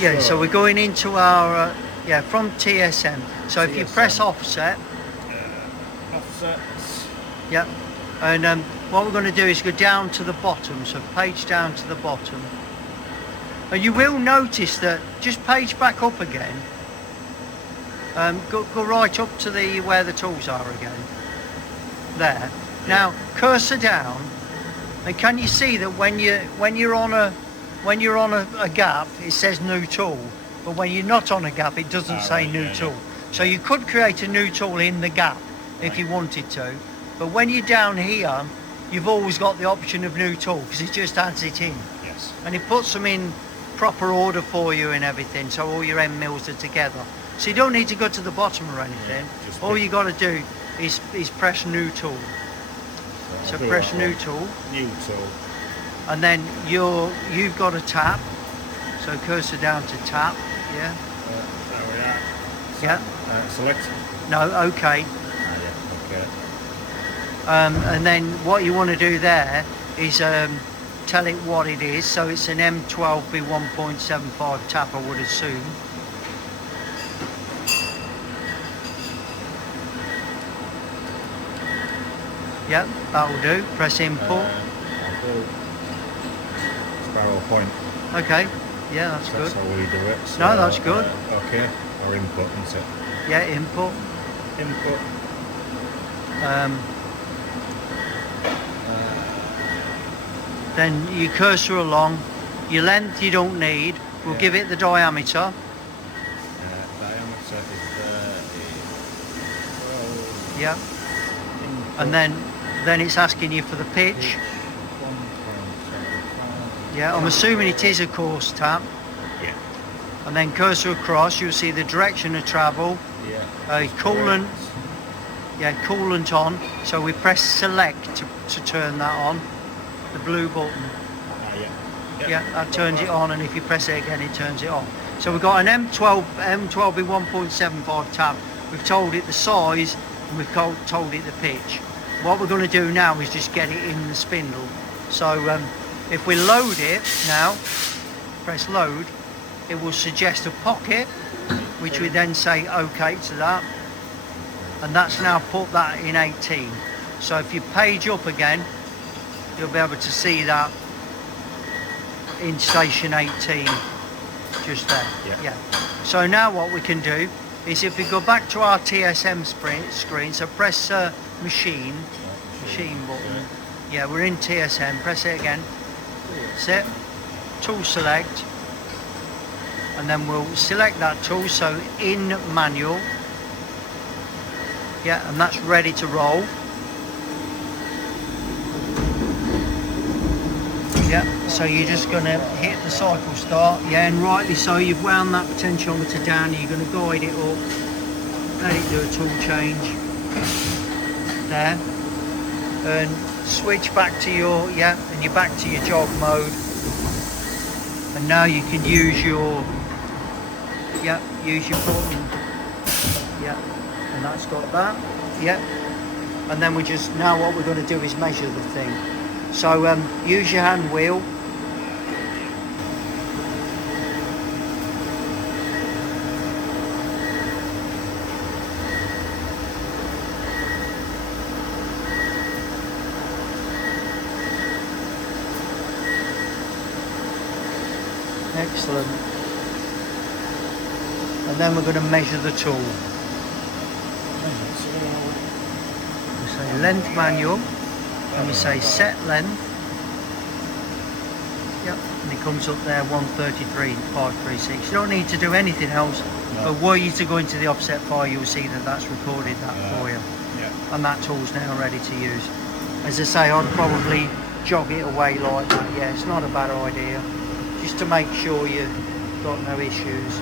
Yeah, so we're going into our, from TSM. So if you press offset. Offsets. Yep. And what we're going to do is go down to the bottom, so page down to the bottom. And you will notice that, just page back up again. Go right up to the where the tools are again. There. Now cursor down, and can you see that when you're on a gap, it says new tool, but when you're not on a gap, it doesn't say new tool. So you could create a new tool in the gap if you wanted to, but when you're down here, you've always got the option of new tool because it just adds it in. Yes. And it puts them in proper order for you and everything, so all your end mills are together. So you don't need to go to the bottom or anything. All you got to do is press new tool. So press new tool. New tool. And then you've got a tap. So cursor down to tap. Yeah. There we are. Yeah. Select. No. Okay. Okay. And then what you want to do there is tell it what it is. So it's an M12B 1.75 tap, I would assume. Yep, that'll do. Press input. Spiral point. Okay, yeah, that's good. That's how we do it. So, no, that's good. Okay, or input, isn't it? Yeah, input. Input. Then you cursor along. Your length you don't need. We'll give it the diameter. Diameter is Yeah. And then it's asking you for the pitch. 1.75. Yeah, I'm assuming it is a coarse tap. Yeah. And then cursor across, you'll see the direction of travel. Yeah. Coolant. Yeah, coolant on. So we press select to turn that on. The blue button. Yeah, that turns it on, and if you press it again, it turns it on. So we've got an M12B 1.75 tap. We've told it the size, and we've told it the pitch. What we're going to do now is just get it in the spindle. So if we load it now, press load, it will suggest a pocket, which we then say OK to that, and that's now put that in 18. So if you page up again, you'll be able to see that in station 18, just there. Yeah. So now what we can do is, if we go back to our TSM screen, so press machine button. Yeah, we're in TSM. Press it again. Set. Tool select. And then we'll select that tool. So in manual. Yeah, and that's ready to roll. Yeah, so you're just going to hit the cycle start. Yeah, and rightly so, you've wound that potentiometer down. You're going to guide it up. Let it do a tool change. There. And switch back to your, and you're back to your jog mode. And now you can use your, use your button. Yeah, and that's got that. Yeah. And then now what we're going to do is measure the thing. So use your hand wheel. Excellent. And then we're going to measure the tool. We say length manual. And we say set length. Yep, and it comes up there 133.536. You don't need to do anything else, but were you to go into the offset file, you'll see that that's recorded that for you. Yeah. And that tool's now ready to use. As I say, I'd probably jog it away like that. Yeah, it's not a bad idea. Just to make sure you've got no issues.